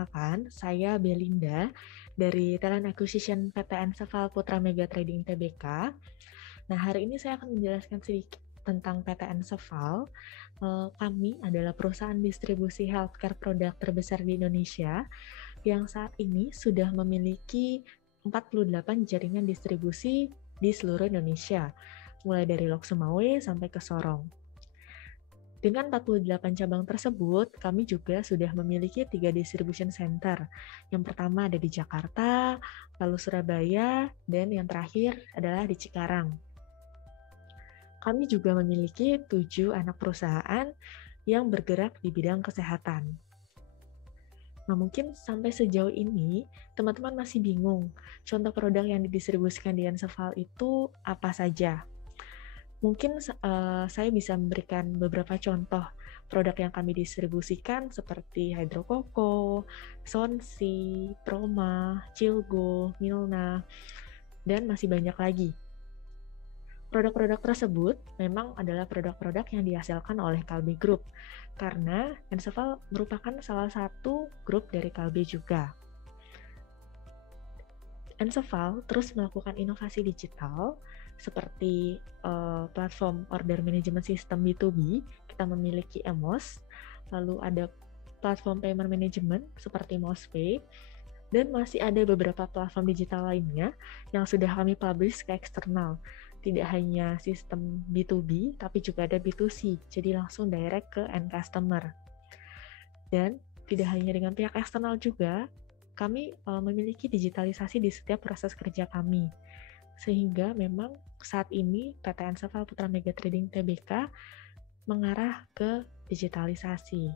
perkenalkan, saya Belinda dari Talent Acquisition PT Ensafal Putra Mega Trading Tbk. Nah, hari ini saya akan menjelaskan sedikit tentang PT Ensafal. Kami adalah perusahaan distribusi healthcare produk terbesar di Indonesia yang saat ini sudah memiliki 48 jaringan distribusi di seluruh Indonesia, mulai dari Lok Sumawe sampai ke Sorong. Dengan 48 cabang tersebut, kami juga sudah memiliki 3 distribution center. Yang pertama ada di Jakarta, lalu Surabaya, dan yang terakhir adalah di Cikarang. Kami juga memiliki 7 anak perusahaan yang bergerak di bidang kesehatan. Nah, mungkin sampai sejauh ini, teman-teman masih bingung, contoh produk yang didistribusikan di Ensafal itu apa saja? Mungkin saya bisa memberikan beberapa contoh produk yang kami distribusikan seperti Hydrokoko, Sonsi, Proma, Cilgo, Milna, dan masih banyak lagi. Produk-produk tersebut memang adalah produk-produk yang dihasilkan oleh Kalbe Group, karena Ensafal merupakan salah satu grup dari Kalbe juga. Ensafal terus melakukan inovasi digital seperti platform order management system B2B, kita memiliki EMOS, lalu ada platform payment management seperti MOSPay, dan masih ada beberapa platform digital lainnya yang sudah kami publish ke eksternal. Tidak hanya sistem B2B, tapi juga ada B2C, jadi langsung direct ke end customer. Dan tidak hanya dengan pihak eksternal juga, kami memiliki digitalisasi di setiap proses kerja kami. Sehingga memang saat ini PT Ensafal Putra Mega Trading Tbk mengarah ke digitalisasi.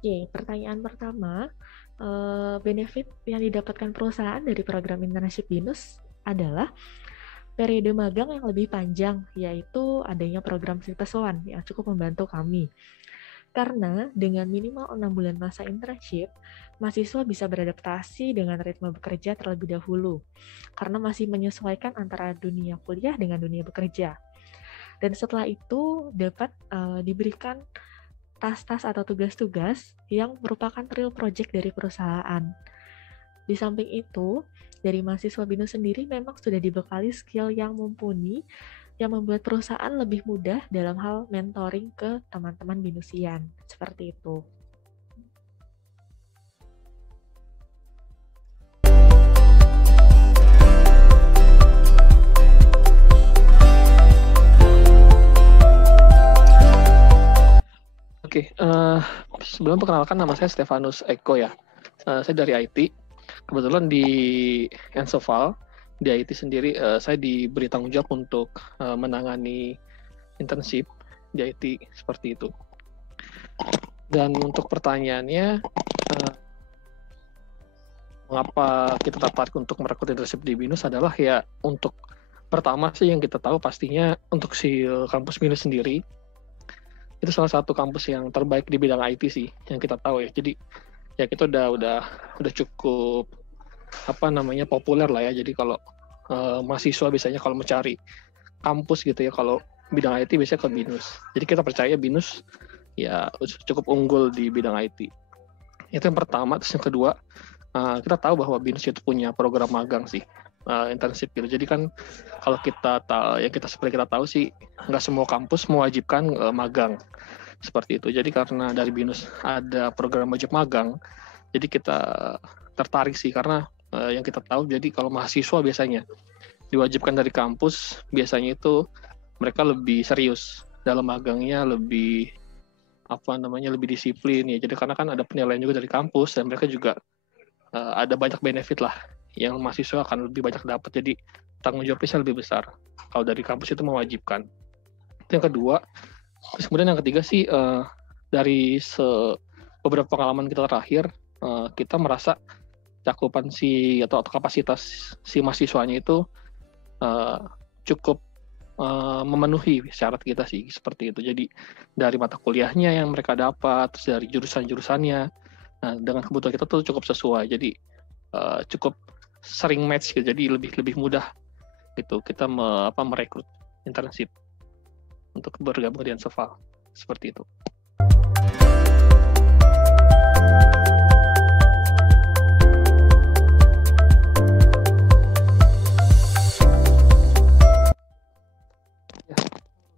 Oke, pertanyaan pertama, benefit yang didapatkan perusahaan dari program internship BINUS adalah periode magang yang lebih panjang, yaitu adanya program Sipes1 yang cukup membantu kami. Karena dengan minimal 6 bulan masa internship, mahasiswa bisa beradaptasi dengan ritme bekerja terlebih dahulu, karena masih menyesuaikan antara dunia kuliah dengan dunia bekerja. Dan setelah itu dapat diberikan tas-tas atau tugas-tugas yang merupakan real project dari perusahaan. Di samping itu, dari mahasiswa BINUS sendiri memang sudah dibekali skill yang mumpuni yang membuat perusahaan lebih mudah dalam hal mentoring ke teman-teman BINUSian. Seperti itu. Oke, sebelum perkenalkan, nama saya Stefanus Eko ya. Saya dari IT. Kebetulan di Ensafal, di IT sendiri, saya diberi tanggung jawab untuk menangani internship di IT seperti itu. Dan untuk pertanyaannya, mengapa kita tertarik untuk merekrut internship di BINUS adalah ya untuk pertama sih yang kita tahu pastinya untuk si kampus BINUS sendiri itu salah satu kampus yang terbaik di bidang IT sih yang kita tahu ya. Jadi ya kita udah cukup populer lah ya. Jadi kalau mahasiswa biasanya kalau mencari kampus gitu ya, kalau bidang IT biasanya ke BINUS. Jadi kita percaya BINUS ya cukup unggul di bidang IT. Itu yang pertama. Terus yang kedua, kita tahu bahwa BINUS itu punya program magang sih, internship gitu. Jadi kan kalau seperti kita tahu sih nggak semua kampus mewajibkan magang seperti itu. Jadi karena dari BINUS ada program wajib magang, jadi kita tertarik sih karena yang kita tahu, jadi kalau mahasiswa biasanya diwajibkan dari kampus, biasanya itu mereka lebih serius dalam magangnya, lebih disiplin ya. Jadi karena kan ada penilaian juga dari kampus dan mereka juga ada banyak benefit lah yang mahasiswa akan lebih banyak dapat. Jadi tanggung jawabnya lebih besar kalau dari kampus itu mewajibkan. Itu yang kedua. Terus kemudian yang ketiga sih, dari beberapa pengalaman kita terakhir, kita merasa cakupan atau kapasitas si mahasiswanya itu cukup memenuhi syarat kita sih seperti itu. Jadi dari mata kuliahnya yang mereka dapat, terus dari jurusan-jurusannya, Nah, dengan kebutuhan kita tuh cukup sesuai, jadi cukup sering match gitu, jadi lebih mudah gitu kita merekrut internship untuk bergabung di Enseval seperti itu.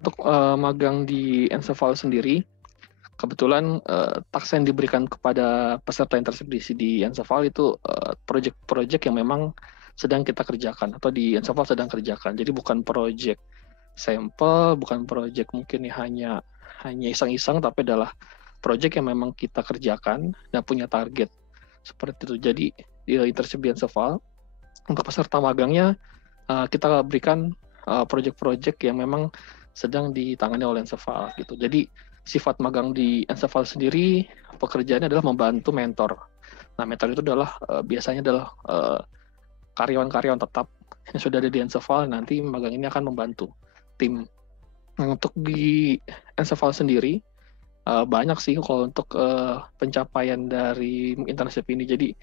Untuk magang di Enseval sendiri, kebetulan task yang diberikan kepada peserta internship di Enseval itu project-project yang memang sedang kita kerjakan atau di Enseval sedang kerjakan. Jadi bukan project sampel, bukan project mungkin hanya iseng-iseng, tapi adalah project yang memang kita kerjakan dan punya target seperti itu. Jadi di internship di Enseval untuk peserta magangnya kita berikan project-project yang memang sedang ditangani oleh Enseval gitu. Jadi sifat magang di Enseval sendiri pekerjaannya adalah membantu mentor. Nah, mentor itu adalah biasanya adalah karyawan-karyawan tetap yang sudah ada di Enseval, nanti magang ini akan membantu tim. Nah, untuk di Enseval sendiri banyak sih kalau untuk pencapaian dari internship ini. Jadi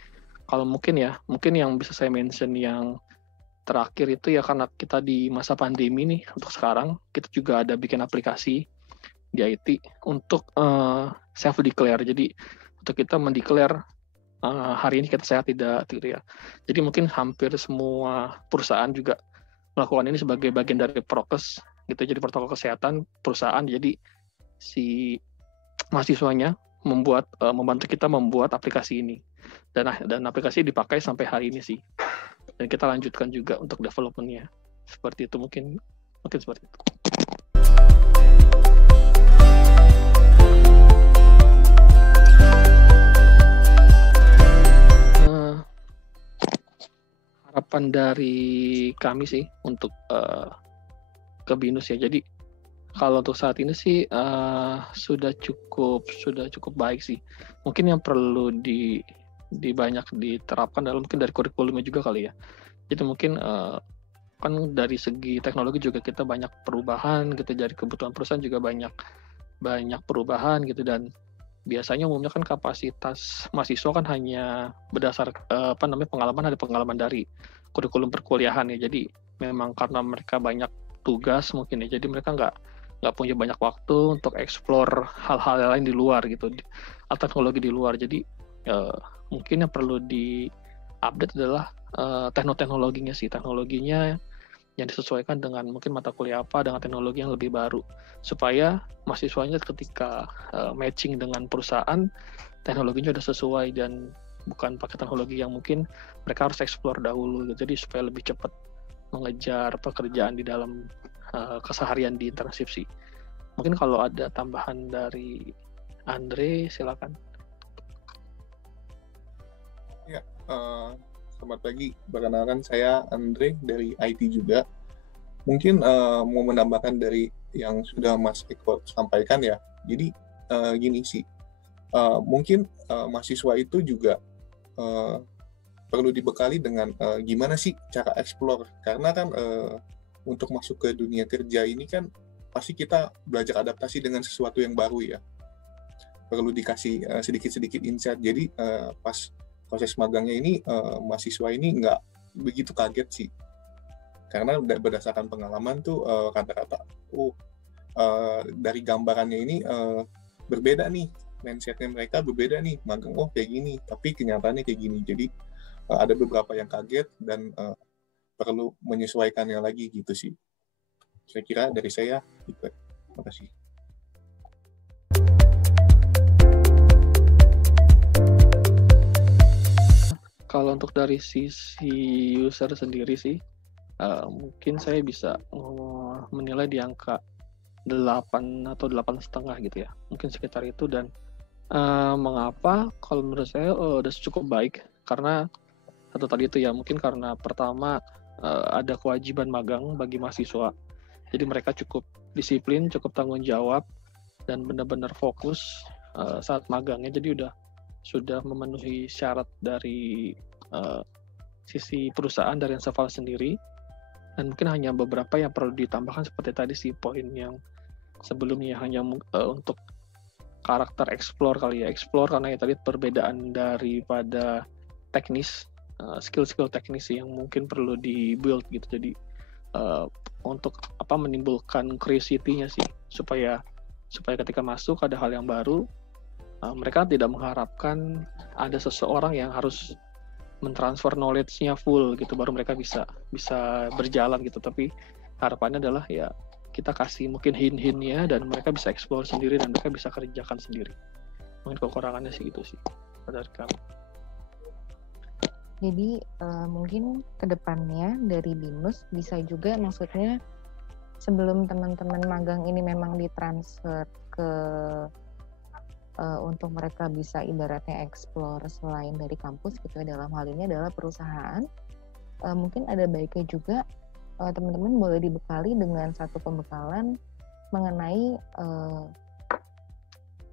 kalau mungkin yang bisa saya mention yang terakhir itu ya, karena kita di masa pandemi nih, untuk sekarang kita juga ada bikin aplikasi di IT untuk self declare. Jadi untuk kita mendeklar hari ini kita sehat tidak gitu ya. Jadi mungkin hampir semua perusahaan juga melakukan ini sebagai bagian dari prokes gitu. Jadi protokol kesehatan perusahaan. Jadi si mahasiswanya membantu kita membuat aplikasi ini. Dan aplikasi dipakai sampai hari ini sih. Dan kita lanjutkan juga untuk development-nya. Seperti itu mungkin seperti itu. Harapan dari kami sih untuk ke BINUS ya. Jadi kalau untuk saat ini sih sudah cukup baik sih. Mungkin yang perlu di banyak diterapkan dalam mungkin dari kurikulumnya juga kali ya. Jadi mungkin kan dari segi teknologi juga kita banyak perubahan gitu, dari kebutuhan perusahaan juga banyak perubahan gitu, dan biasanya umumnya kan kapasitas mahasiswa kan hanya berdasar pengalaman dari kurikulum perkuliahan ya. Jadi memang karena mereka banyak tugas mungkin ya, jadi mereka nggak punya banyak waktu untuk explore hal-hal lain di luar gitu, atau teknologi di luar. Jadi mungkin yang perlu di-update adalah teknologinya yang disesuaikan dengan mungkin mata kuliah apa, dengan teknologi yang lebih baru, supaya mahasiswanya ketika matching dengan perusahaan, teknologinya sudah sesuai dan bukan pakai teknologi yang mungkin mereka harus explore dahulu gitu. Jadi supaya lebih cepat mengejar pekerjaan di dalam keseharian di internship sih. Mungkin kalau ada tambahan dari Andre, silakan. Ya, selamat pagi. Perkenalkan, saya Andre dari IT juga. Mungkin mau menambahkan dari yang sudah Mas Eko sampaikan ya. Jadi gini sih, mungkin mahasiswa itu juga perlu dibekali dengan gimana sih cara explore. Karena kan untuk masuk ke dunia kerja ini kan pasti kita belajar adaptasi dengan sesuatu yang baru ya. Perlu dikasih sedikit-sedikit insight. Jadi pas proses magangnya ini mahasiswa ini nggak begitu kaget sih, karena berdasarkan pengalaman tuh kata-kata dari gambarannya ini berbeda nih, mindsetnya mereka berbeda nih, magang kayak gini tapi kenyataannya kayak gini. Jadi ada beberapa yang kaget dan perlu menyesuaikannya lagi gitu sih. Saya kira dari saya gitu. Terima kasih. Kalau untuk dari sisi user sendiri sih, mungkin saya bisa menilai di angka 8 atau 8,5 gitu ya. Mungkin sekitar itu. Dan mengapa? Kalau menurut saya udah cukup baik. Karena satu tadi itu ya, mungkin karena pertama ada kewajiban magang bagi mahasiswa. Jadi mereka cukup disiplin, cukup tanggung jawab, dan benar-benar fokus saat magangnya. Jadi sudah memenuhi syarat dari sisi perusahaan dari Enseval sendiri. Dan mungkin hanya beberapa yang perlu ditambahkan seperti tadi sih, poin yang sebelumnya hanya untuk karakter explore kali ya, explore karena ya tadi perbedaan daripada teknis, skill-skill teknis yang mungkin perlu di build gitu. Jadi untuk menimbulkan curiosity-nya sih, supaya ketika masuk ada hal yang baru, mereka tidak mengharapkan ada seseorang yang harus mentransfer knowledge-nya full gitu baru mereka bisa berjalan gitu. Tapi harapannya adalah ya kita kasih mungkin hint-hintnya dan mereka bisa explore sendiri dan mereka bisa kerjakan sendiri. Mungkin kekurangannya sih gitu sih dari kami. Jadi mungkin kedepannya dari BINUS bisa juga, maksudnya sebelum teman-teman magang ini memang ditransfer ke untuk mereka bisa ibaratnya explore selain dari kampus gitu ya, dalam hal ini adalah perusahaan, mungkin ada baiknya juga teman-teman boleh dibekali dengan satu pembekalan mengenai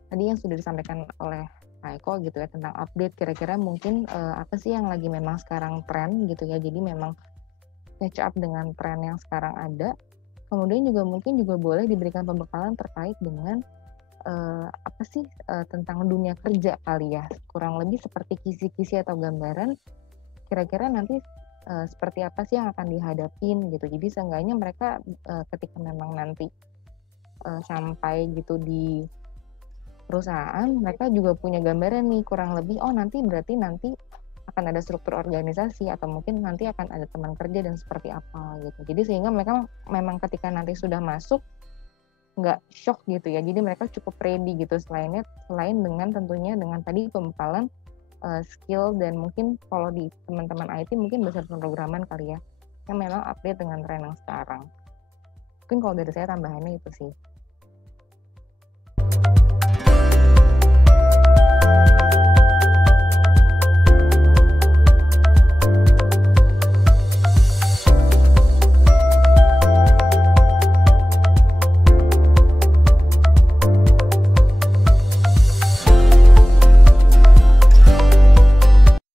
tadi yang sudah disampaikan oleh Pak Eko gitu ya, tentang update kira-kira mungkin apa sih yang lagi memang sekarang tren gitu ya, jadi memang catch up dengan tren yang sekarang ada. Kemudian juga mungkin juga boleh diberikan pembekalan terkait dengan apa sih tentang dunia kerja kali ya, kurang lebih seperti kisi-kisi atau gambaran kira-kira nanti seperti apa sih yang akan dihadapin gitu. Jadi seenggaknya mereka ketika memang nanti sampai gitu di perusahaan, mereka juga punya gambaran nih kurang lebih, oh nanti berarti nanti akan ada struktur organisasi atau mungkin nanti akan ada teman kerja dan seperti apa gitu. Jadi sehingga mereka memang ketika nanti sudah masuk nggak shock gitu ya. Jadi mereka cukup ready gitu, selain dengan tentunya dengan tadi pembekalan skill dan mungkin kalau di teman-teman IT mungkin besar pemrograman kali ya, yang memang update dengan tren yang sekarang. Mungkin kalau dari saya tambahannya itu sih.